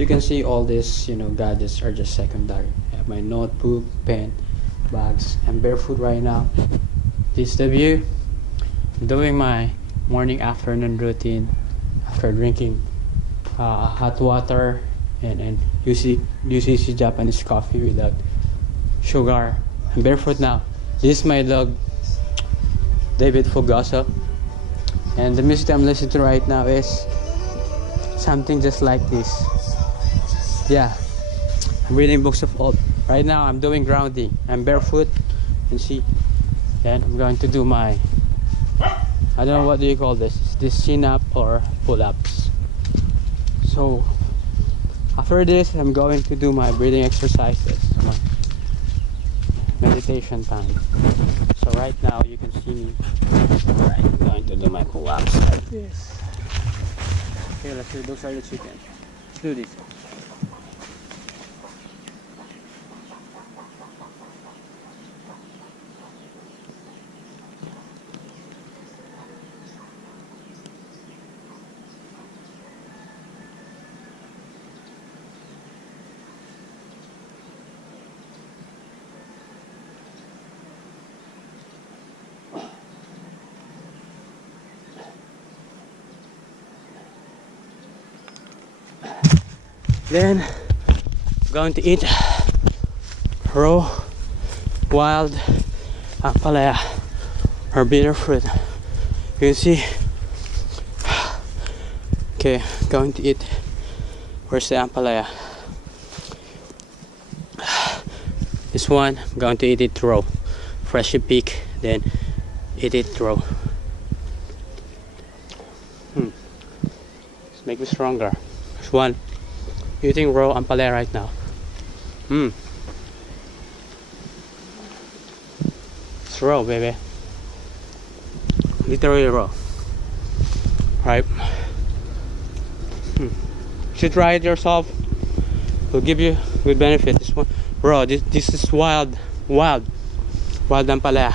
So you can see all these, gadgets are just secondary. I have my notebook, pen, bags. I'm barefoot right now. This is the view. I'm doing my morning afternoon routine after drinking hot water and UCC Japanese coffee without sugar. I'm barefoot now. This is my dog, David Fogoso. And the music I'm listening to right now is something just like this. Yeah, I'm reading books of old. Right now I'm doing grounding. I'm barefoot, you can see. And I'm going to do my, I don't know what do you call this. Is this chin-up or pull-ups? So after this, I'm going to do my breathing exercises, my meditation time. So right now you can see me. Alright, I'm going to do my pull-ups like this. Okay, let's do those are the chicken. Let's do this. Then I'm going to eat raw wild Ampalaya or bitter fruit. You can see. Okay, going to eat. Where's the Ampalaya? This one I'm going to eat it raw. Freshly pick, then eat it raw. Let's make me stronger. This one. Eating raw Ampalaya right now. It's raw, baby. Literally raw. Right? Should try it yourself. Will give you good benefit. This one raw. This is wild Ampalaya.